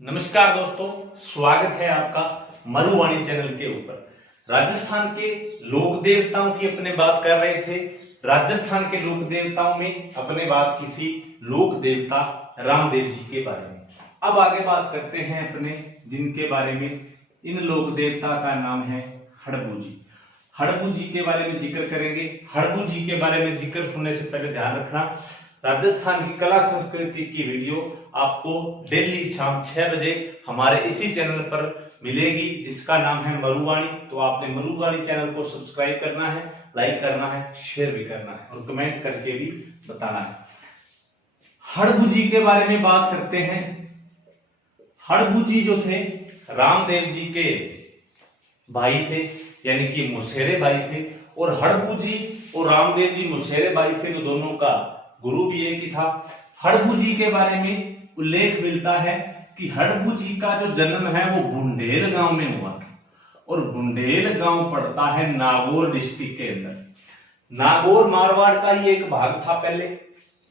नमस्कार दोस्तों, स्वागत है आपका मरुवाणी चैनल के ऊपर। राजस्थान के लोक देवताओं की अपने बात कर रहे थे। राजस्थान के लोक देवताओं में अपने बात की थी लोक देवता रामदेव जी के बारे में। अब आगे बात करते हैं अपने जिनके बारे में। इन लोक देवता का नाम है हड़बू जी। हड़बू जी के बारे में जिक्र करेंगे। हड़बू जी के बारे में जिक्र सुनने से पहले ध्यान रखना, राजस्थान की कला संस्कृति की वीडियो आपको डेली शाम 6 बजे हमारे इसी चैनल पर मिलेगी, जिसका नाम है मरुवाणी। तो आपने मरुवाणी चैनल को सब्सक्राइब करना है, लाइक करना है, शेयर भी करना है और कमेंट करके भी बताना है। हड़बू जी के बारे में बात करते हैं। हड़बू जी जो थे रामदेव जी के भाई थे, यानी कि मुसेरे भाई थे। और हड़बू जी और रामदेव जी मुसेरे भाई थे, जो दोनों का गुरु भी एक ही था। हड़बू जी के बारे में उल्लेख मिलता है कि हड़बू जी का जो जन्म है वो बुंडेल गांव में हुआ था, और बुंडेल गांव पड़ता है नागौर डिस्ट्रिक्ट के अंदर। नागौर मारवाड़ का ही एक भाग था पहले,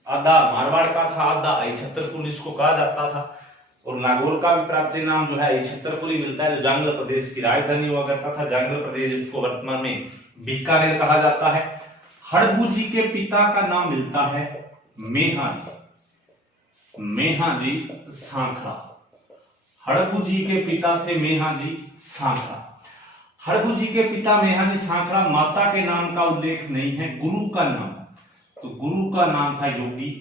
आधा मारवाड़ का था, आधा आई छतरपुर इसको कहा जाता था। और नागौर का भी प्राचीन नाम जो है आई छतरपुर ही मिलता है, जो जांगल प्रदेश की राजधानी हुआ करता था। जांगल प्रदेश जिसको वर्तमान में बीकानेर कहा जाता है। हड़बू जी के पिता का नाम मिलता है मेहा जी, मेहा जी सांखड़ा। हड़बू जी के पिता थे मेहा जी सांखड़ा। हड़बू जी के पिता मेहा जी सांखड़ा। माता के नाम का उल्लेख नहीं है, गुरु का नाम, तो गुरु का नाम था योगी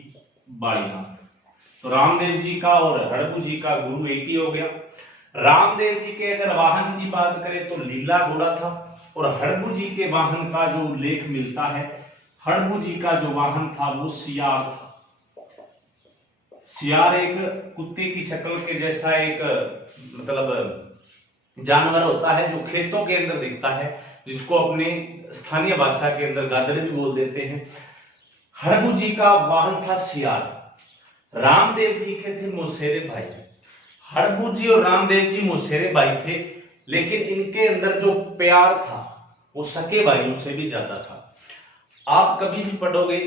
बाड़ीनाथ। तो रामदेव जी का और हड़बू जी का गुरु एक ही हो गया। रामदेव जी के अगर वाहन की बात करें तो लीला घोड़ा था, और हड़बू जी के वाहन का जो उल्लेख मिलता है, हड़बू जी का जो वाहन था वो सियार था। सियार एक कुत्ते की शक्ल के जैसा एक मतलब जानवर होता है, जो खेतों के अंदर दिखता है, जिसको अपने स्थानीय भाषा के अंदर गादड़े भी बोल देते हैं। हड़बू जी का वाहन था सियार। रामदेव जी के थे मुसेरे भाई। हड़बू जी और रामदेव जी मुसेरे भाई थे, लेकिन इनके अंदर जो प्यार था वो सके भाइयों से भी ज्यादा था। आप कभी भी पढ़ोगे,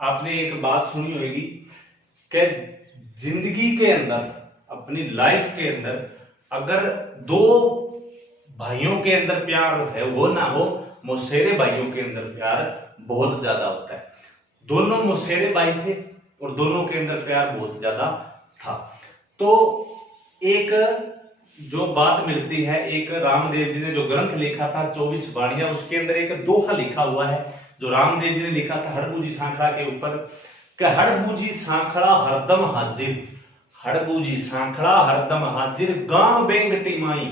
आपने एक बात सुनी होगी कि जिंदगी के अंदर, अपनी लाइफ के अंदर, अगर दो भाइयों के अंदर प्यार है वो ना हो, मुसेरे भाइयों के अंदर प्यार बहुत ज्यादा होता है। दोनों मुसेरे भाई थे और दोनों के अंदर प्यार बहुत ज्यादा था। तो एक जो बात मिलती है, एक रामदेव जी ने जो ग्रंथ लिखा था 24 वाणियां, उसके अंदर एक दोहा लिखा हुआ है जो रामदेव जी ने लिखा था हड़बू जी सांखड़ा के ऊपर, कि हड़बू जी सांखड़ा हरदम हाजिर। हड़बू जी सांखड़ा हरदम हाजिर, गांव बेंगटी माई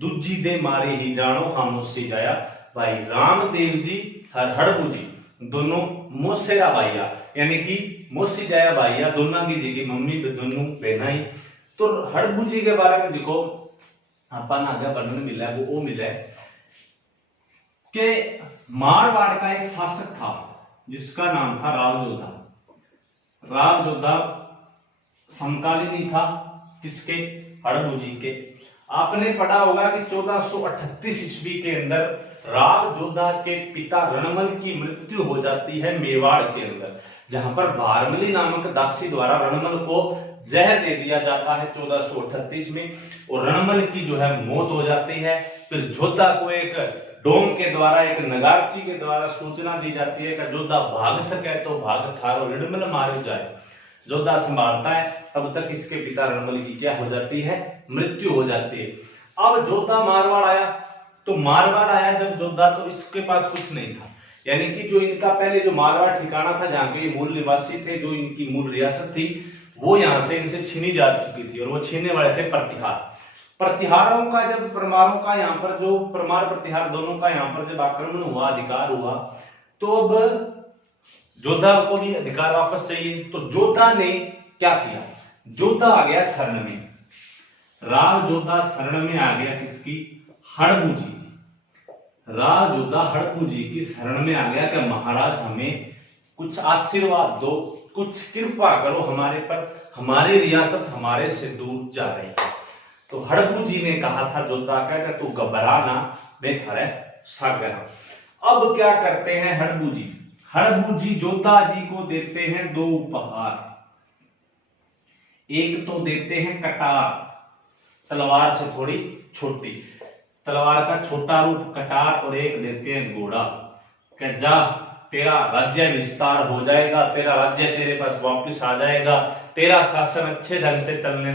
दूजी दे मारे ही जानो हम मुझसे जाया भाई। रामदेव जी और हड़बू जी दोनों मोसेरा भाइया, यानी कि मोसी जाया भाइया, दोनों की जी की मम्मी दोनों बहना ही। तो हड़बू जी के बारे में जिको अपन आगे वर्णन मिला है वो मिला है कि मारवाड़ का एक शासक था जिसका नाम था रावजोधा। रावजोधा समकालीन था किसके? हड़बू जी के। आपने पढ़ा होगा कि 1438 ईस्वी के अंदर रावजोधा के पिता रणमल की मृत्यु हो जाती है मेवाड़ के अंदर, जहां पर भारमली नामक दासी द्वारा रणमल को जहर दे दिया जाता है 1438 में, और रणमल की जो है मौत हो जाती है। फिर जोधा को एक डोम के द्वारा, एक नगारची के द्वारा सूचना दी जाती है कि जोधा भाग सके तो भाग थारो रणमल मारे जाए। जोधा संभालता है, तब तक इसके पिता रणमल की क्या हो जाती है? मृत्यु हो जाती है। अब जोधा मारवाड़ आया, तो मारवाड़ आया जब जोधा, तो इसके पास कुछ नहीं था, यानी कि जो इनका पहले जो मारवाड़ ठिकाना था, जहाँ के मूल निवासी थे, जो इनकी मूल रियासत थी, वो यहाँ से इनसे छीनी जा चुकी थी, और वो छीनने वाले थे प्रतिहार। प्रतिहारों का जब परमारों का यहाँ पर जो परमार प्रतिहार दोनों का यहाँ पर जब आक्रमण हुआ, अधिकार हुआ, तो अब जोधा को भी अधिकार वापस चाहिए। तो जोधा ने क्या किया? जोधा आ गया शरण में। राव जोधा शरण में आ गया किसकी? हड़बू जी। राव जोधा हड़बू जी की शरण में आ गया कि महाराज हमें कुछ आशीर्वाद दो, कुछ कृपा करो हमारे पर, हमारी रियासत हमारे से दूर जा रही है। तो हड़बू जी ने कहा था जोधा का, तू घबराना, मैं थारे सागर हूं। अब क्या करते हैं हड़बू जी? हड़बू जी जोधा जी को देते हैं दो उपहार। एक तो देते हैं कटार, तलवार से थोड़ी छोटी। तलवार का छोटा रूप कटार और एक देते हैं घोड़ा। क्या जा तेरा राज्य विस्तार हो जाएगा, तेरा राज्य तेरे पास वापस आ जाएगा, तेरा शासन अच्छे ढंग से चलने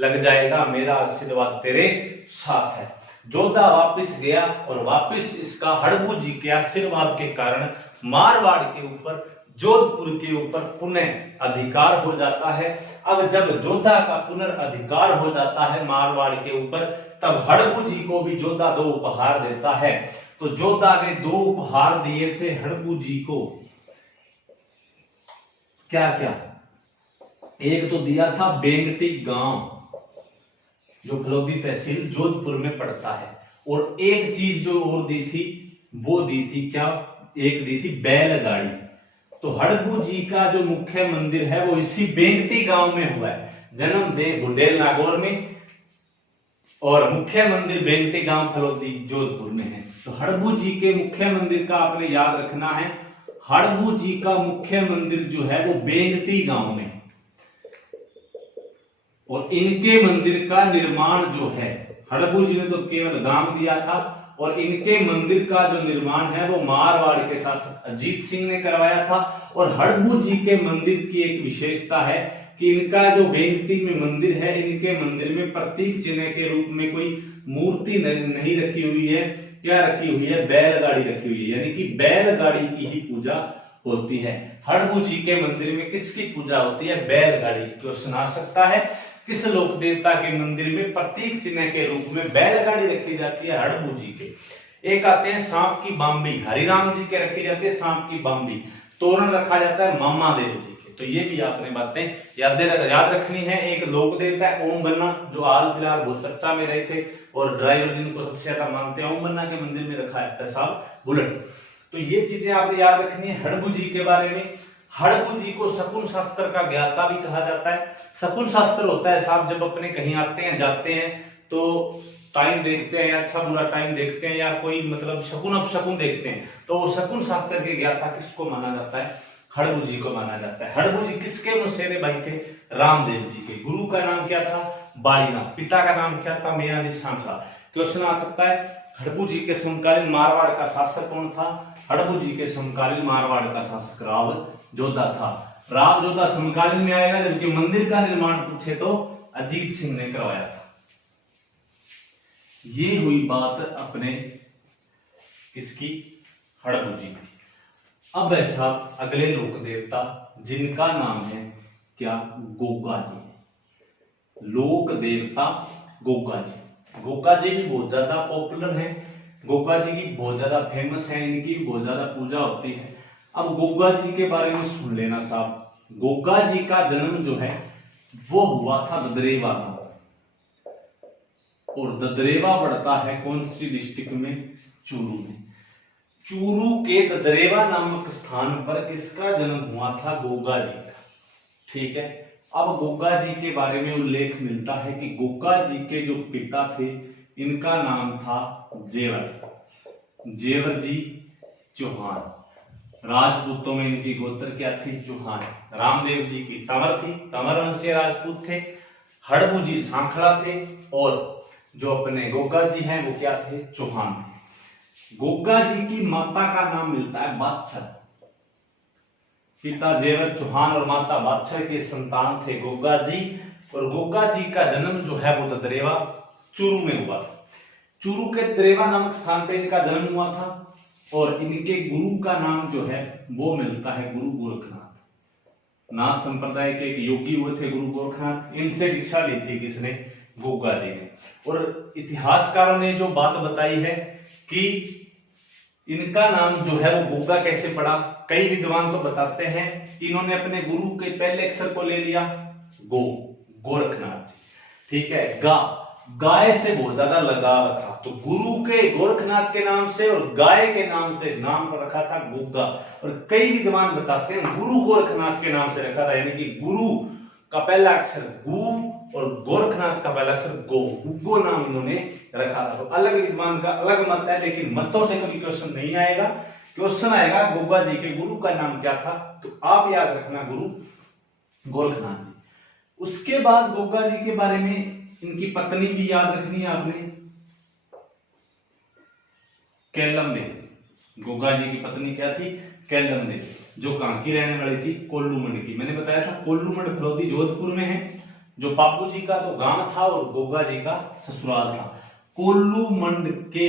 लग जाएगा, मेरा आशीर्वाद तेरे साथ है। जोधा वापस गया और वापस इसका हड़बू जी के आशीर्वाद के कारण मारवाड़ के ऊपर, जोधपुर के ऊपर पुनः अधिकार हो जाता है। अब जब जोधा का पुनर्अधिकार हो जाता है मारवाड़ के ऊपर, तब हड़बू जी को भी जोधा 2 उपहार देता है। तो जोधा ने 2 उपहार दिए थे हड़बू जी को। क्या क्या? एक तो दिया था बेंगटी गांव, जो फलोदी तहसील जोधपुर में पड़ता है, और एक चीज जो और दी थी, वो दी थी क्या? एक दी थी बैलगाड़ी। तो हड़बू जी का जो मुख्य मंदिर है वो इसी बेंगटी गांव में हुआ है। जन्म दे बुंदेल नागौर में और मुख्य मंदिर बेंगटी गांव फलोदी जोधपुर में है। तो हड़बू जी के मुख्य मंदिर का आपने याद रखना है, हड़बू जी का मुख्य मंदिर जो है वो बेंगटी गांव में, और इनके मंदिर का निर्माण जो है, हड़बू जी ने तो केवल गांव दिया था, और इनके मंदिर का जो निर्माण है वो मारवाड़ के शासक अजीत सिंह ने करवाया था। और हड़बू जी के मंदिर की एक विशेषता है कि इनका जो बेंगटी में मंदिर है, इनके मंदिर में प्रतीक चिन्ह के रूप में कोई मूर्ति नहीं रखी हुई है। क्या रखी हुई है? बैलगाड़ी रखी हुई है, यानी कि बैलगाड़ी की ही पूजा होती है। हड़बू जी के मंदिर में किसकी पूजा होती है? बैलगाड़ी। क्वेश्चन आ सकता है, किस लोक देवता के मंदिर में प्रतीक चिन्ह के रूप में बैलगाड़ी रखी जाती है? हड़बू जी के। एक आते हैं सांप की बाम्बी, हरिराम जी के रखी जाती है सांप की बाम्बी। तोरण रखा जाता है मामा देव जी के। तो ये भी आपने बातें याद रखनी है। एक लोक देवता है ओम बन्ना, जो हाल फिलहाल बहुत चर्चा में रहे थे, और ड्राइवर जिनको सबसे ज्यादा मानते हैं, ओम बन्ना के मंदिर में रखा जाता है साहब बुलेट। तो ये चीजें आपने याद रखनी है हड़बू जी के बारे में। हड़बू जी को शकुन शास्त्र का ज्ञाता भी कहा जाता है। शकुन शास्त्र होता है साहब, जब अपने कहीं आते हैं जाते हैं तो टाइम देखते हैं, अच्छा बुरा टाइम देखते हैं, या कोई मतलब शकुन अपशकुन देखते हैं, तो वो शकुन शास्त्र के ज्ञाता किसको माना जाता है? हड़बू जी को माना जाता है। हड़बू जी किसके मुसेरे भाई थे? रामदेव जी के। गुरु का नाम क्या था? बालीनाथ। पिता का नाम क्या था? मेयाजी सांखला। क्वेश्चन आ सकता है, हड़बू जी के समकालीन मारवाड़ का शासक कौन था? हड़बू जी के समकालीन मारवाड़ का शासक राव जोधा था। राव जोधा समकालीन में आएगा, जबकि मंदिर का निर्माण पूछे तो अजीत सिंह ने करवाया था। ये हुई बात अपने किसकी? हड़बू जी की। अब ऐसा अगले लोक देवता जिनका नाम है क्या? गोगा जी। लोक देवता गोगा जी। गोगा जी भी बहुत ज्यादा पॉपुलर है, गोगा जी की बहुत ज्यादा फेमस है, इनकी बहुत ज्यादा पूजा होती है। अब गोगा जी के बारे में सुन लेना साहब। गोगा जी का जन्म जो है वो हुआ था ददरेवा गांव, और ददरेवा पड़ता है कौन सी डिस्ट्रिक्ट में? चूरू में। चूरू के ददरेवा नामक स्थान पर किसका जन्म हुआ था? गोगा जी का। ठीक है। अब गोगा जी के बारे में उल्लेख मिलता है कि गोगा जी के जो पिता थे, इनका नाम था जेवर, जेवर जी चौहान। राजपूतों में इनकी गोत्र क्या थी? चौहान। रामदेव जी की तंवर थी, तंवर वंशीय राजपूत थे। हड़बू जी सांखला थे, और जो अपने गोगा जी हैं वो क्या थे? चौहान थे। गोगा जी की माता का नाम मिलता है बादशाह। पिता जेवर चौहान और माता बादशाह के संतान थे गोगा जी, और गोगा जी का जन्म जो है वो ददरेवा चूरू में हुआ था। चूरू के ददरेवा नामक स्थान पर इनका जन्म हुआ था, और इनके गुरु का नाम जो है वो मिलता है गुरु गोरखनाथ। नाथ संप्रदाय के एक योगी हुए थे गुरु गोरखनाथ, इनसे दीक्षा ली थी किसने? गोगा जी ने। और इतिहासकारों ने जो बात बताई है कि इनका नाम जो है वो गोगा कैसे पड़ा, कई विद्वान तो बताते हैं कि इन्होंने अपने गुरु के पहले अक्षर को ले लिया गोरखनाथ जी। ठीक है। गाय से बहुत ज्यादा लगाव था, तो गुरु के गोरखनाथ के नाम से और गाय के नाम से नाम पर रखा था गोगा। और कई विद्वान बताते हैं गुरु गोरखनाथ के नाम से रखा था, यानी कि गुरु का पहला अक्षर गु और गोरखनाथ का पहला अक्षर गो, गुग्गो नाम इन्होंने रखा था। तो अलग विद्वान का अलग मत है, लेकिन मतों से कभी क्वेश्चन नहीं आएगा। क्वेश्चन आएगा गोगा जी के गुरु का नाम क्या था, तो आप याद रखना गुरु गोरखनाथ जी। उसके बाद गोगा जी के बारे में इनकी पत्नी भी याद रखनी है आपने, कैलम देवी। गोगा जी की पत्नी क्या थी? कैलम देवी, जो कहां की रहने वाली थी? कोल्लूमंड की। मैंने बताया था कोल्लूमंड फलोदी जोधपुर में है, जो बापू जी का तो गांव था और गोगा जी का ससुराल था। कोल्लूमंड के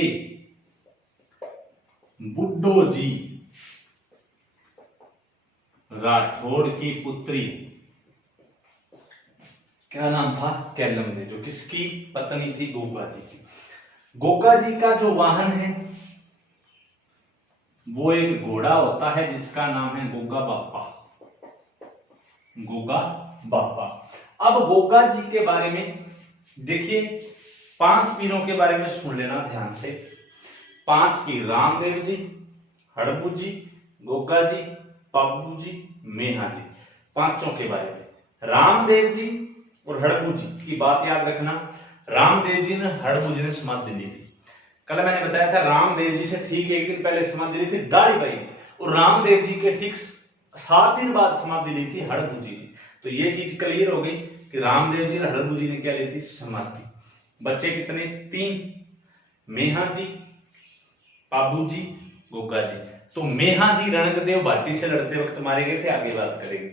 बुड्ढो जी राठौड़ की पुत्री, क्या नाम था? कैलम देवी, जो किसकी पत्नी थी? गोगा जी की। गोगा जी का जो वाहन है वो एक घोड़ा होता है जिसका नाम है गोगा बापा। गोगा बापा। अब गोगा जी के बारे में देखिए, 5 पीरों के बारे में सुन लेना ध्यान से। 5 पीर, रामदेव जी, हड़बू जी, गोगा जी, पाबू जी, मेहा जी, पांचों के बारे में। रामदेव जी और हड़बू जी की बात याद रखना। रामदेव जी ने हड़बू जी ने समाधि ली थी। कल मैंने बताया था रामदेव जी से ठीक एक दिन पहले समाधि ली थी दाढ़ी भाई, और रामदेव जी के ठीक 7 दिन बाद समाधि ली थी हड़बू जी ने। तो ये चीज क्लियर हो गई कि रामदेव जी और हड़बू जी ने क्या ली थी? समाधि। बच्चे कितने? 3, मेहा जी, पाबू जी, गोगा जी। तो मेहा जी रणकदेव भाटी से लड़ते वक्त मारे गए थे, आगे बात करेंगे।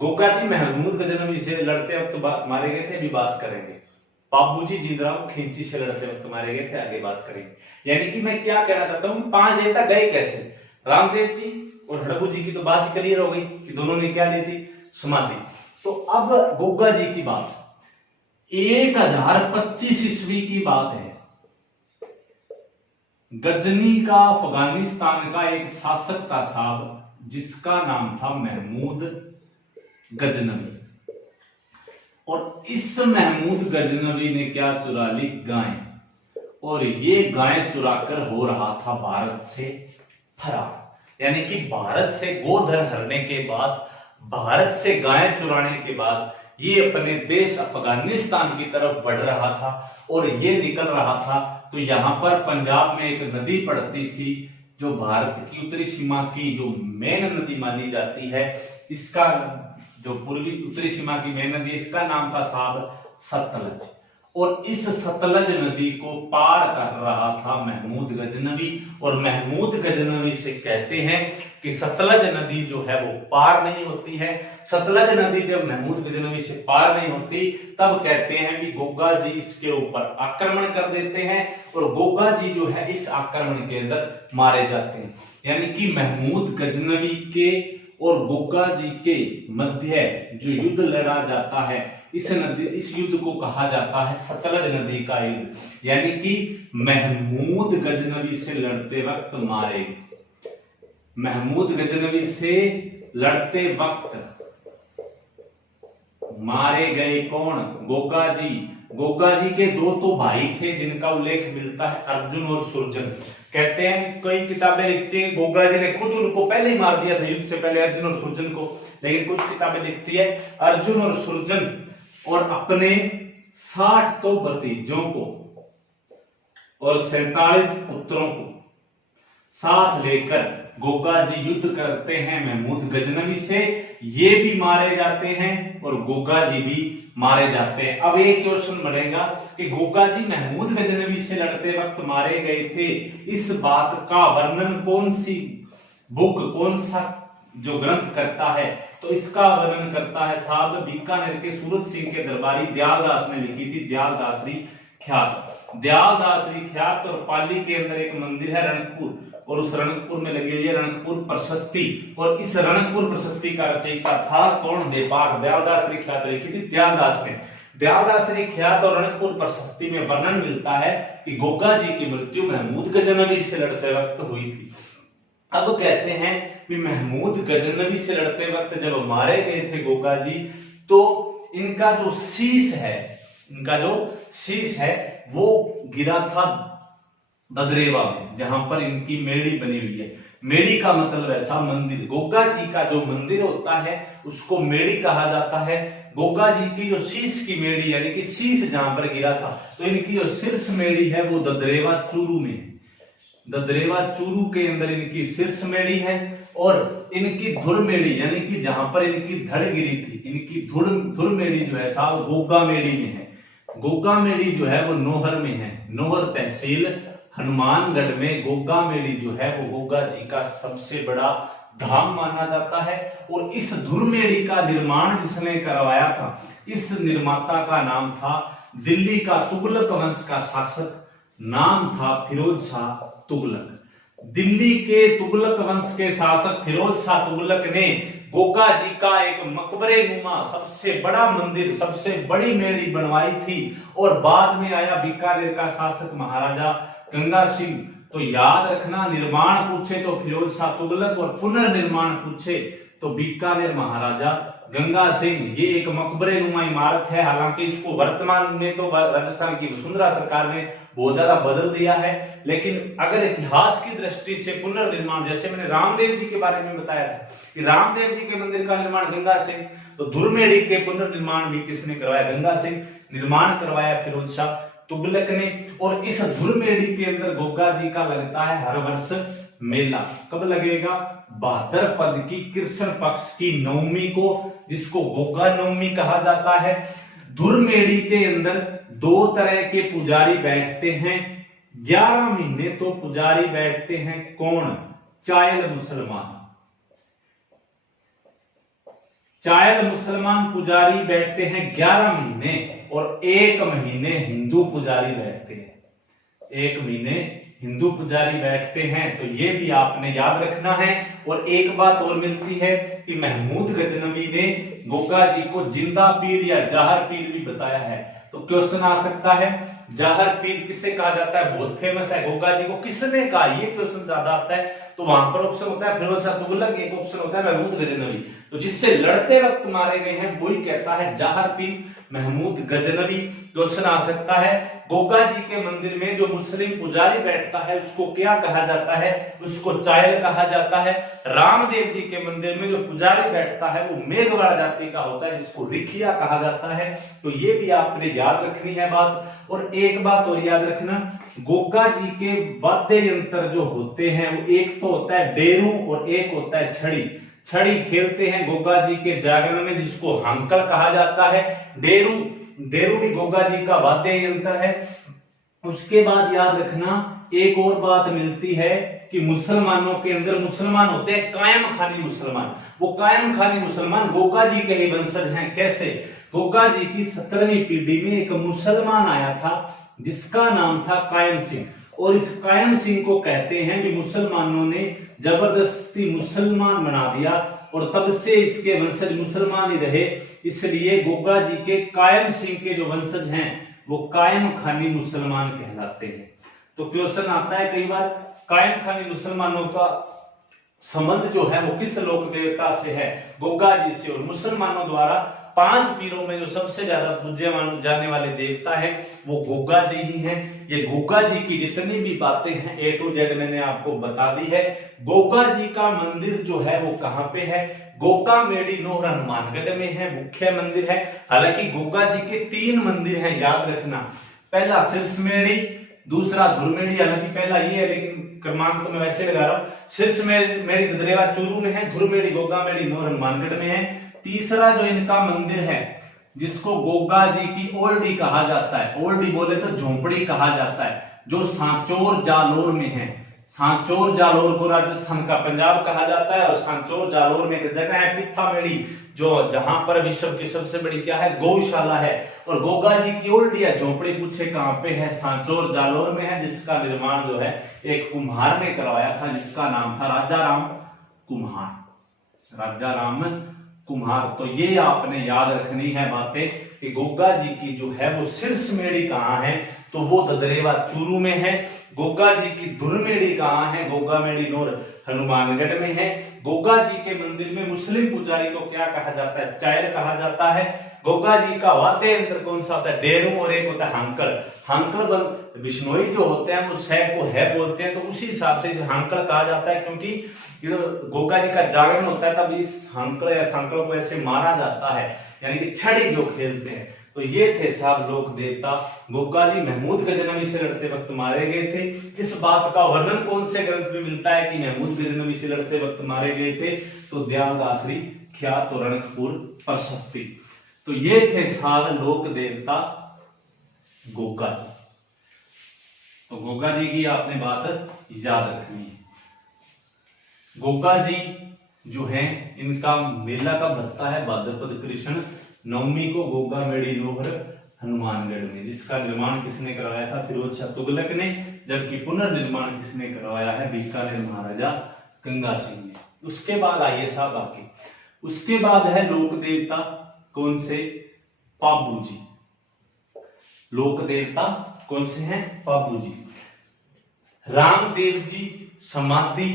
गोगा जी महमूद गजनवी से लड़ते वक्त मारे गए थे, अभी बात करेंगे। बाबू जी जिंदराव खिंची से लड़ते वक्त मारे गए थे, आगे बात करेंगे। यानी कि मैं क्या कहना चाहता हूं, 5 देवता गए कैसे? रामदेव जी और हड़बू जी की तो बात ही क्लियर हो गई कि दोनों ने क्या ली थी? समाधि। तो अब गोगा जी की बात 1025 ईस्वी की बात है। गजनी का अफगानिस्तान का एक शासक था साहब, जिसका नाम था महमूद गजनवी। और इस महमूद गजनवी ने क्या चुरा ली? गाय। और ये गाय चुराकर हो रहा था भारत से फरार। यानी कि भारत से गोधन हरने के बाद, भारत से गाय चुराने के बाद ये अपने देश अफगानिस्तान की तरफ बढ़ रहा था और ये निकल रहा था। तो यहां पर पंजाब में एक नदी पड़ती थी जो भारत की उत्तरी सीमा की जो मेन नदी मानी जाती है। इसका जो पूर्वी उत्तरी सीमा की मेन नदी, इसका नाम था साहब सतलज। और इस सतलज नदी को पार कर रहा था महमूद गजनवी। और महमूद गजनवी से कहते हैं कि सतलज नदी जो है वो पार नहीं होती है। सतलज नदी जब महमूद गजनवी से पार नहीं होती, तब कहते हैं कि गोगा जी इसके ऊपर आक्रमण कर देते हैं और गोगा जी जो है इस आक्रमण के अंदर मारे जाते हैं। यानी कि महमूद गजनवी के और गोगा जी के मध्य जो युद्ध लड़ा जाता है, इस युद्ध को कहा जाता है सतलज नदी का युद्ध। यानी कि महमूद गजनवी से लड़ते वक्त मारे, महमूद गजनवी से लड़ते वक्त मारे गए कौन? गोगा जी। गोगा जी के 2 तो भाई थे जिनका उल्लेख मिलता है अर्जुन और सुरजन। कहते हैं कई किताबें लिखती हैं गोगा जी ने खुद उनको पहले ही मार दिया था युद्ध से पहले, अर्जुन और सुरजन को। लेकिन कुछ किताबें लिखती है अर्जुन और सुरजन और अपने 60 तो भतीजों को और 47 पुत्रों को साथ लेकर गोगा जी युद्ध करते हैं महमूद गजनवी से। ये भी मारे जाते हैं और गोगा जी भी मारे जाते हैं। अब एक क्वेश्चन बनेगा कि गोगा जी महमूद गजनवी से लड़ते वक्त मारे गए थे, इस बात का वर्णन कौन सी बुक, कौन सा जो ग्रंथ करता है? तो इसका वर्णन करता है साहब बीकानेर के सूरत सिंह के दरबारी दयालदास ने लिखी थी, दयालदासरी ख्यात। दयालदासरी ख्यात और पाली के अंदर एक मंदिर है रणकपुर, और उस रणकपुर में लगी हुई है रणकपुर प्रशस्ति। और इस रणकपुर प्रशस्ति का रचयिता था कौन? देपाक। दयालदासरी ख्यात लिखी थी दयालदास ने। दयालदासरी ख्यात और रणकपुर प्रशस्ति में वर्णन मिलता है कि गोगा जी की मृत्यु महमूद गजनवी से लड़ते वक्त हुई थी। अब कहते हैं कि महमूद गजनवी से लड़ते वक्त जब मारे गए थे गोगा जी, तो इनका जो शीश है, इनका जो शीश है वो गिरा था ददरेवा में, जहां पर इनकी मेड़ी बनी हुई है। मेड़ी का मतलब ऐसा मंदिर, गोगा जी का जो मंदिर होता है उसको मेड़ी कहा जाता है। गोगा जी की जो शीश की मेड़ी यानी कि शीश जहां पर गिरा था, तो इनकी जो शीर्ष मेड़ी है वो ददरेवा चूरू में है। ददरेवा चूरू के अंदर इनकी शीर्ष मेड़ी है। और इनकी धुर मेड़ी यानी कि जहां पर इनकी धड़ गिरी थी, इनकी धुर मेड़ी जो है साहब गोगा मेड़ी में है। गोगा मेड़ी जो है वो नोहर में है, नोहर तहसील हनुमानगढ़ में गोगा मेड़ी जो है वो गोगा जी का सबसे बड़ा धाम माना जाता है। और इस धुर मेड़ी का निर्माण जिसने करवाया था, इस निर्माता का नाम था दिल्ली का तुगलक वंश का शासक, नाम था फिरोज शाह तुगलक। दिल्ली के तुगलक वंश के शासक फिरोज शाह तुगलक ने गोगा जी का एक मकबरे नुमा सबसे बड़ा मंदिर, सबसे बड़ी मेड़ी बनवाई थी। और बाद में आया बीकानेर का शासक महाराजा गंगा सिंह। तो याद रखना, निर्माण पूछे तो फिरोज शाह तुगलक और पुनर्निर्माण पूछे तो बीकानेर महाराजा गंगा सिंह। ये एक मकबरे नुमा इमारत है। हालांकि इसको वर्तमान में तो राजस्थान की वसुंधरा सरकार ने बहुत ज्यादा बदल दिया है, लेकिन अगर इतिहास की दृष्टि से पुनर्निर्माण, जैसे मैंने रामदेव जी के बारे में बताया था कि रामदेव जी के मंदिर का निर्माण गंगा सिंह, तो धुरमेड़ी के पुनर्निर्माण भी किसने करवाया? गंगा सिंह। निर्माण करवाया फिरोज शाह तुगलक ने। और इस धुरमेड़ी के अंदर गोगा जी का लगता है हर वर्ष मेला। कब लगेगा? भाद्रपद की कृष्ण पक्ष की नवमी को, जिसको गोगा नवमी कहा जाता है। धुरमेड़ी के अंदर दो तरह के पुजारी बैठते हैं। 11 महीने तो पुजारी बैठते हैं। कौन? चायल मुसलमान। चायल मुसलमान पुजारी बैठते हैं 11 महीने, और 1 महीने हिंदू पुजारी बैठते हैं। 1 महीने हिंदू पुजारी बैठते हैं। तो ये भी आपने याद रखना है। और एक बात और मिलती है कि महमूद गजनवी ने गोगा जी को जिंदा पीर या जाहर पीर भी बताया है। तो क्वेश्चन आ सकता है, जाहर पीर किसे कहा जाता है? बहुत फेमस है। गोगा जी को किसने कहा? ये क्वेश्चन ज्यादा आता है। तो वहां पर ऑप्शन होता है फिरोज शाह तुगलक, एक ऑप्शन होता है महमूद गजनवी। तो जिससे लड़ते वक्त मारे गए हैं वही कहता है जाहर पीर, महमूद गजनवी। क्वेश्चन आ सकता है, गोगा जी के मंदिर में जो मुस्लिम पुजारी बैठता है उसको क्या कहा जाता है? उसको चायल कहा जाता है। रामदेव जी के मंदिर में जो पुजारी बैठता है वो मेघवाड़ जाति का होता है, जिसको रिखिया कहा जाता है। तो ये भी आपने याद रखनी है बात। और एक बात और याद रखना, गोगा जी के वाद्य यंत्र जो होते हैं वो एक तो होता है डेरू और एक होता है छड़ी। छड़ी खेलते हैं गोगा जी के जागरण में, जिसको हंकड़ कहा जाता है। डेरू भी गोगा जी का वाद्य यंत्र है। उसके बाद याद रखना, एक और बात मिलती है कि मुसलमानों के अंदर मुसलमान होते हैं कायम खानी मुसलमान। वो कायम खानी मुसलमान गोगा जी के ही वंशज हैं। कैसे? गोगा जी की 17वीं पीढ़ी में एक मुसलमान आया था जिसका नाम था कायम सिंह। और इस कायम सिंह को कहते हैं कि मुसलमानों ने जबरदस्ती मुसलमान बना दिया, और तब से इसके वंशज मुसलमान ही रहे। इसलिए गोगा जी के कायम सिंह के जो वंशज हैं वो कायम खानी मुसलमान कहलाते हैं। तो क्वेश्चन आता है कई बार, कायम खानी मुसलमानों का संबंध जो है वो किस लोक देवता से है? गोगा जी से। और मुसलमानों द्वारा 5 पीरों में जो सबसे ज्यादा पूजे जाने वाले देवता है वो गोगा जी ही हैं। ये गोगा जी की जितनी भी बातें हैं A to Z मैंने आपको बता दी है। गोगा जी का मंदिर जो है वो कहाँ पे है? गोगा मेड़ी नोहर हनुमानगढ़ में है, मुख्य मंदिर है। हालांकि गोगा जी के 3 मंदिर हैं, याद रखना। पहला शीर्ष मेड़ी, दूसरा धुरमेड़ी। हालांकि पहला ये है लेकिन क्रमांक तो मैं वैसे लगा रहा हूं। शीर्ष मेड़ी ददरेवा चूरू में है, धुरमेड़ी गोगा मेड़ी नोहर हनुमानगढ़ में है। तीसरा जो इनका मंदिर है जिसको गोगा जी की ओल्डी कहा जाता है, ओल्डी बोले तो झोंपड़ी कहा जाता है, जो सांचौर जालोर में है। सांचौर जालोर को राजस्थान का पंजाब कहा जाता है। और सांचौर जालोर में एक जगह है पिथामेड़ी, जो जहां पर विश्व की सबसे बड़ी क्या है? गौशाला है। और गोगा जी की ओल्डी या झोंपड़ी पूछे कहां पे है? सांचौर जालोर में है, जिसका निर्माण जो है एक कुम्हार ने करवाया था, जिसका नाम था राजाराम कुम्हार। राजाराम कुम्हार। तो ये आपने याद रखनी है बातें कि गोगा जी की जो है वो शीर्ष मेड़ी कहाँ है? तो वो ददरेवा चूरू में है। गोगा जी की धुरमेड़ी कहाँ है? गोगा मेड़ी नोहर हनुमानगढ़ में है। गोगा जी के मंदिर में मुस्लिम पुजारी को क्या कहा जाता है? चायल कहा जाता है। गोगा जी का वाद्य यंत्र कौन सा होता है? डेरू, और एक होता है हंकड़। हंकड़ बिश्नोई जो होते हैं वो सह को है बोलते हैं, तो उसी हिसाब से इसे हंकड़ कहा जाता है, क्योंकि गोगा जी का जागरण होता है तब इस हंकड़ या सांकड़ को ऐसे मारा जाता है, यानी कि छड़ी जो खेलते हैं। तो ये थे साहब लोक देवता। गोगा जी महमूद गजनवी से लड़ते वक्त मारे गए थे। इस बात का वर्णन कौन से ग्रंथ में मिलता है कि महमूद गजनवी से लड़ते वक्त मारे गए थे? तो दयालदासरी ख्यात और रणकपुर प्रशस्ति। तो ये थे साहब लोक देवता गोगा जी। तो गोगा जी की आपने बात याद रखनी है। गोगा जी जो है इनका मेला कब लगता है? भाद्रपद कृष्ण नवमी को गोगा मेड़ी लोहर हनुमानगढ़ में, जिसका निर्माण किसने करवाया था? फिरोज शाह तुगलक ने, जबकि पुनर्निर्माण किसने करवाया है? बीकानेर महाराजा गंगा सिंह ने। उसके बाद आइए साहब आगे, उसके बाद है लोक देवता कौन से? पाबू जी। लोक देवता कौन से हैं? पाबू जी। रामदेव जी समाधि,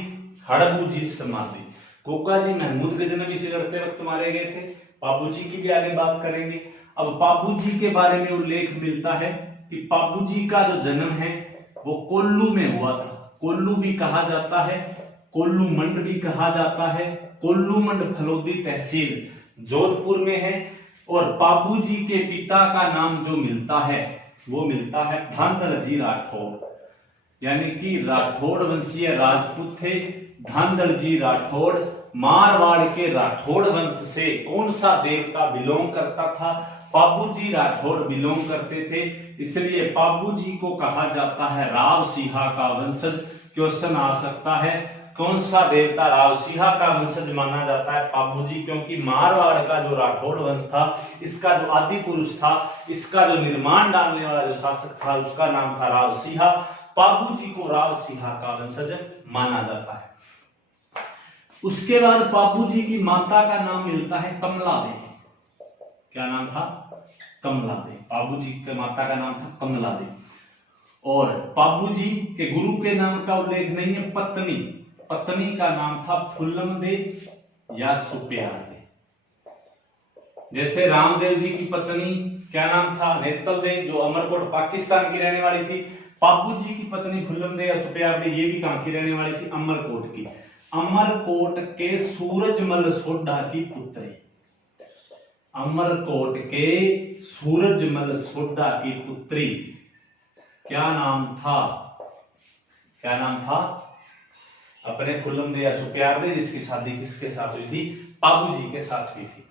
हड़बू जी समाधि। गोगा जी महमूद गजनवी से लड़ते वक्त मारे गए थे। पाबू जी की भी आगे बात करेंगे। अब पाबू जी के बारे में उल्लेख मिलता है कि पाबू जी का जो जन्म है वो कोल्लू में हुआ था। कोल्लू भी कहा जाता है, कोल्लू मंड भी कहा जाता है। कोल्लू मंड फलोदी तहसील जोधपुर में है। और पाबू जी के पिता का नाम जो मिलता है वो मिलता है धांधड़ जी राठौड़, यानी कि राठौड़ वंशीय राजपूत थे। धांधड़ जी राठौड़ मारवाड़ के राठौड़ वंश से कौन सा देवता बिलोंग करता था? पाबू जी राठौड़ बिलोंग करते थे, इसलिए पाबू जी को कहा जाता है राव सिंहा का वंशज। क्वेश्चन आ सकता है कौन सा देवता राव सिंहा का वंशज माना जाता है? पाबू जी, क्योंकि मारवाड़ का जो राठौड़ वंश था इसका जो आदि पुरुष था, इसका जो निर्माण डालने वाला जो शासक था उसका नाम था राव सिंहा। पाबू जी को राव सिंहा का वंशज माना जाता है। उसके बाद पाबू जी की माता का नाम मिलता है कमला देवी। क्या नाम था? कमला देवी। पाबू जी के माता का नाम था कमला देवी। और पाबू जी के गुरु के नाम का उल्लेख नहीं है। पत्नी, पत्नी का नाम था फुल्लम दे या सुप्यार दे। जैसे रामदेव जी की पत्नी क्या नाम था? नेतल दे, जो अमरकोट पाकिस्तान की रहने वाली थी। पाबू जी की पत्नी फुल्लम दे या सुप्यार दे, ये भी कहां की रहने वाली थी? अमरकोट की। अमरकोट के सूरजमल सोढ़ा की पुत्री। अमरकोट के सूरजमल सोढ़ा की पुत्री क्या नाम था? क्या नाम था? अपने फुल्लम दे या सुप्यार दे, जिसकी शादी किसके साथ हुई थी? पाबू जी के साथ हुई थी।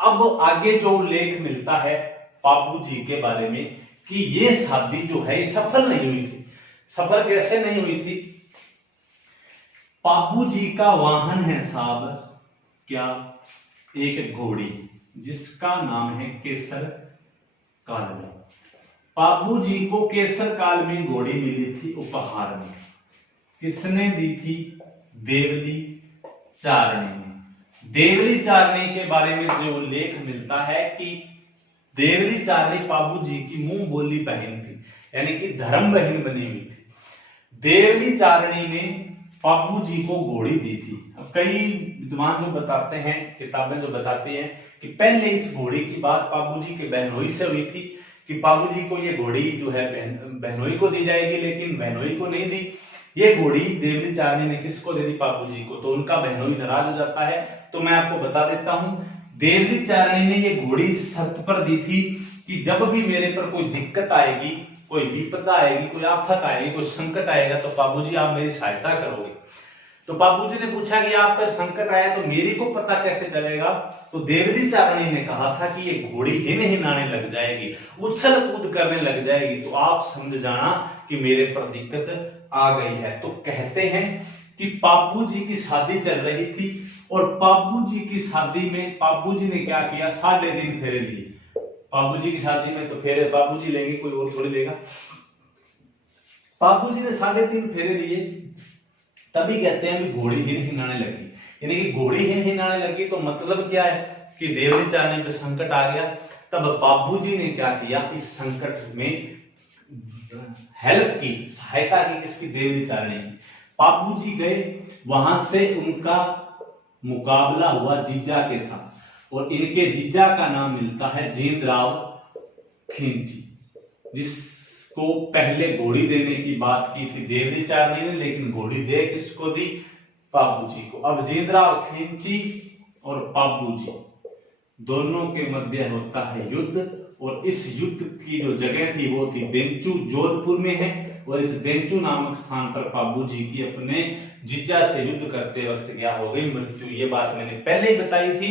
अब आगे जो उल्लेख मिलता है पाबू जी के बारे में कि ये शादी जो है सफल नहीं हुई थी। सफल कैसे नहीं हुई थी? पाबू जी का वाहन है साहब क्या? एक घोड़ी, जिसका नाम है केसर काल में। पाबू जी को केसर काल में घोड़ी मिली थी उपहार में। किसने दी थी? देवली चारणी ने। देवली चारणी के बारे में जो उल्लेख मिलता है कि देवली चारणी पाबू जी की मुंह बोली बहन थी, यानी कि धर्म बहन बनी हुई थी। देवली चारणी ने पाबू जी को घोड़ी दी थी। अब कई विद्वान जो बताते हैं, किताबें जो बताती हैं कि पहले इस घोड़ी की बात पाबू जी के बहनोई से हुई थी कि पाबू जी को ये घोड़ी जो है बहनोई को दी जाएगी, लेकिन बहनोई को नहीं दी। ये घोड़ी देवली चारणी ने किसको दे दी? पाबू जी को। तो उनका बहनोई नाराज हो जाता है। तो मैं आपको बता देता हूं, देवली चारणी ने ये घोड़ी शर्त पर दी थी कि जब भी मेरे पर कोई दिक्कत आएगी, कोई विपदा आएगी, कोई आफत आएगी, कोई संकट आएगा, तो पाबूजी आप मेरी सहायता करोगे। तो पाबूजी ने पूछा कि आप पर संकट आया तो मेरे को पता कैसे चलेगा? तो देवली चारणी ने कहा था कि ये घोड़ी हिन हिनाने लग जाएगी, उछल कूद करने लग जाएगी, तो आप समझ जाना कि मेरे पर दिक्कत आ गई है। तो कहते हैं कि पाबू जी की शादी चल रही थी और पाबू जी की शादी में पाबू जी ने क्या किया? 3.5 फेरे लिए। पाबू जी की शादी में तो फेरे पाबू जी लेंगे, कोई और थोड़ी लेगा। पाबू जी ने 3.5 फेरे लिए, तभी कहते हैं कि घोड़ी हिन हिनाने लगी। यानी कि घोड़ी हिन हिनाने लगी तो मतलब क्या है कि देवली चारणी पे संकट आ गया। तब पाबू जी ने क्या किया? इस संकट में हेल्प की, सहायता की। किसकी? देवली चारणी की। पाबू जी गए, वहां से उनका मुकाबला हुआ जीजा के साथ, और इनके जीजा का नाम मिलता है जींदराव खिंची, जिसको पहले घोड़ी देने की बात की थी देवली चारणी ने, लेकिन घोड़ी दे किसको दी? पाबू जी को। अब जींदराव खिंची और पाबू जी दोनों के मध्य होता है युद्ध, और इस युद्ध की जो जगह थी वो थी देंचू, जोधपुर में है। और इस देंचू नामक स्थान पर पाबू जी की अपने जीजा से युद्ध करते वक्त क्या हो गई? मृत्यु। ये बात मैंने पहले ही बताई थी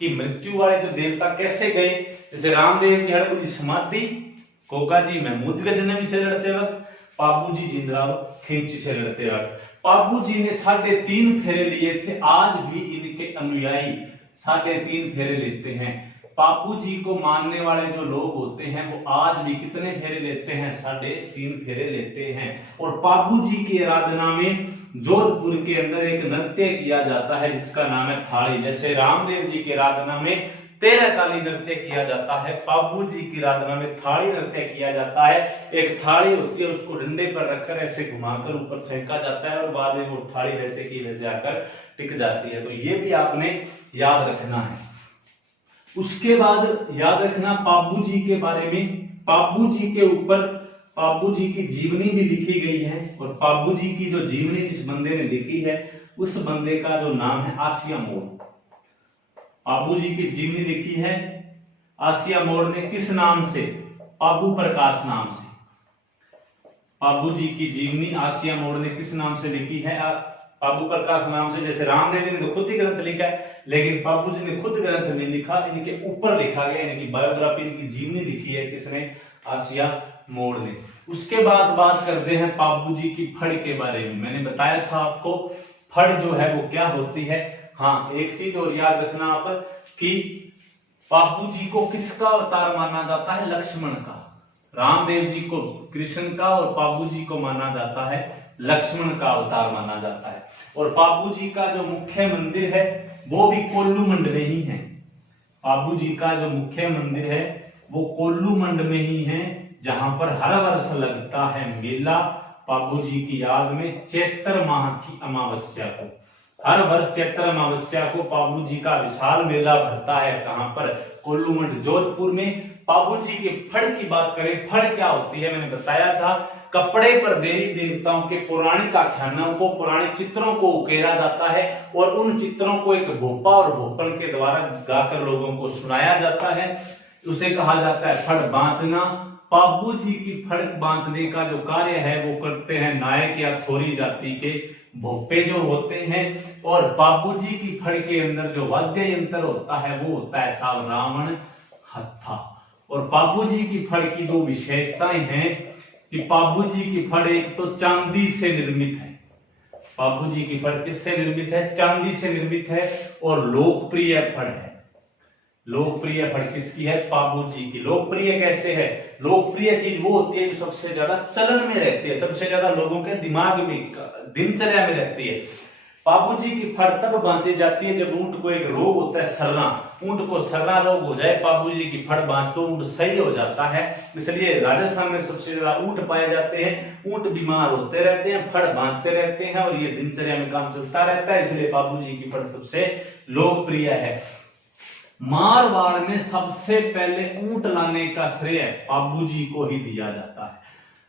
कि मृत्यु वाले जो देवता कैसे गए। जैसे रामदेव जी हड़बू जी समाधि, कोका जी महमूद गजनवी से लड़ते वक्त, पाबू जी जिंदराव खिंची से लड़ते वक्त। पाबू जी ने 3.5 फेरे लिए थे, आज भी इनके अनुयायी 3.5 फेरे लेते हैं। पाबू जी को मानने वाले जो लोग होते हैं वो आज भी कितने फेरे लेते हैं? 3.5 फेरे लेते हैं। और पाबू जी की आराधना में जोधपुर के अंदर एक नृत्य किया जाता है जिसका नाम है थाली। जैसे रामदेव जी की आराधना में 13 ताली नृत्य किया जाता है, पाबू जी की आराधना में थाली नृत्य किया जाता है। एक थाली होती है, उसको डंडे पर रखकर ऐसे घुमाकर ऊपर फेंका जाता है और बाद में वो थाली वैसे की वैसे आकर टिक जाती है। तो ये भी आपने याद रखना है। उसके बाद याद रखना पाबू जी के बारे में, पाबू जी के ऊपर पाबू जी की जीवनी भी लिखी गई है। और पाबू जी की जो जीवनी जिस बंदे ने लिखी है उस बंदे का जो नाम है आसिया मोड़। पाबू जी की जीवनी लिखी है आसिया मोड़ ने, किस नाम से? पाबू प्रकाश नाम से। पाबू जी की जीवनी आसिया मोड़ ने किस नाम से लिखी है? पाबू प्रकाश नाम से। जैसे रामदेव जी ने तो खुद ही ग्रंथ लिखा है, लेकिन पाबू जी ने खुद ग्रंथ नहीं लिखा, इनके ऊपर लिखा गया, इनकी बायोग्राफी, इनकी जीवनी लिखी है किसने? आसिया मोड़ ने। उसके बाद बात करते हैं पाबू जी की फड़ के बारे में। मैंने बताया था आपको फड़ जो है वो क्या होती है। हाँ, एक चीज और याद रखना आप कि पाबू जी को किसका अवतार माना जाता है? लक्ष्मण का। रामदेव जी को कृष्ण का और पाबू जी को माना जाता है लक्ष्मण का अवतार माना जाता है। और पाबू जी का जो मुख्य मंदिर है वो भी कोल्लूमंड में ही है। पाबू जी का जो मुख्य मंदिर है वो कोल्लूमंड में ही है, जहां पर हर वर्ष लगता है मेला पाबू जी की याद में चैत्र माह की अमावस्या को। हर वर्ष चैत्र अमावस्या को पाबू जी का विशाल मेला भरता है। कहां पर? कोल्लूमंड जोधपुर में। पाबू जी के फड़ की बात करें, फड़ क्या होती है? मैंने बताया था कपड़े पर देवी देवताओं के पौराणिक आख्यानों को, पौराणिक चित्रों को उकेरा जाता है और उन चित्रों को एक भोपा और भोपन के द्वारा गाकर लोगों को सुनाया जाता है। उसे कहा जाता है फड़ बांचना। पाबू जी की फड़ बांचने का जो कार्य है वो करते हैं नायक या थोरी जाति के भोपे जो होते हैं। और पाबू जी की फड़ के अंदर जो वाद्य यंत्र होता है वो होता है साव रावण हत्था। और पाबू जी की फड़ की दो विशेषताएं हैं कि पाबू जी की फड़ एक तो चांदी से निर्मित है। पाबू जी की फड़ किससे निर्मित है? चांदी से निर्मित है। और लोकप्रिय फड़ है। लोकप्रिय फड़ किसकी है? पाबू जी की। लोकप्रिय कैसे है? लोकप्रिय चीज वो होती है जो सबसे ज्यादा चलन में रहती है, सबसे ज्यादा लोगों के दिमाग में, दिनचर्या में रहती है। पाबू जी की फड़ तब बांची जाती है जब ऊंट को एक रोग होता है सर्रा, ऊंट को सर्रा रोग हो जाए, पाबू जी की फड़ बांच तो ऊंट सही हो जाता है। इसलिए राजस्थान में सबसे ज्यादा ऊंट पाए जाते हैं। ऊंट बीमार होते रहते हैं, फड़ बांचते रहते हैं और ये दिनचर्या में काम चलता रहता है, इसलिए पाबू जी की फड़ सबसे लोकप्रिय है। मारवाड़ में सबसे पहले ऊंट लाने का श्रेय पाबू जी को ही दिया जाता है।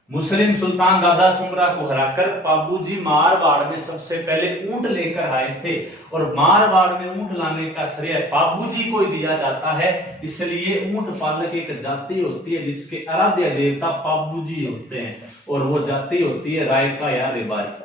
मुस्लिम सुल्तान दादा सुमरा को हराकर पाबू जी मारवाड़ में सबसे पहले ऊंट लेकर आए थे और मारवाड़ में ऊंट लाने का श्रेय पाबू जी को ही दिया जाता है। इसलिए ऊंट पालक एक जाति होती है जिसके आराध्य देवता पाबू जी होते हैं और वो जाति होती है रायका या रेबारी।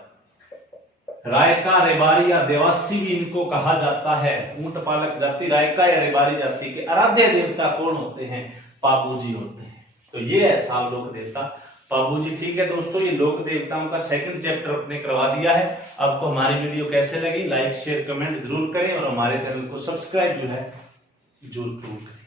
रायका, रेबारी या देवासी भी इनको कहा जाता है। ऊंट पालक जाति रायका या रेबारी जाति के आराध्य देवता कौन होते हैं? पाबू जी होते हैं। तो ये है साव लोक देवता पाबू जी। ठीक है दोस्तों, ये लोक देवताओं का सेकंड चैप्टर अपने करवा दिया है। आपको हमारी वीडियो कैसे लगी? लाइक शेयर कमेंट जरूर करें और हमारे चैनल को सब्सक्राइब जो है जरूर करें।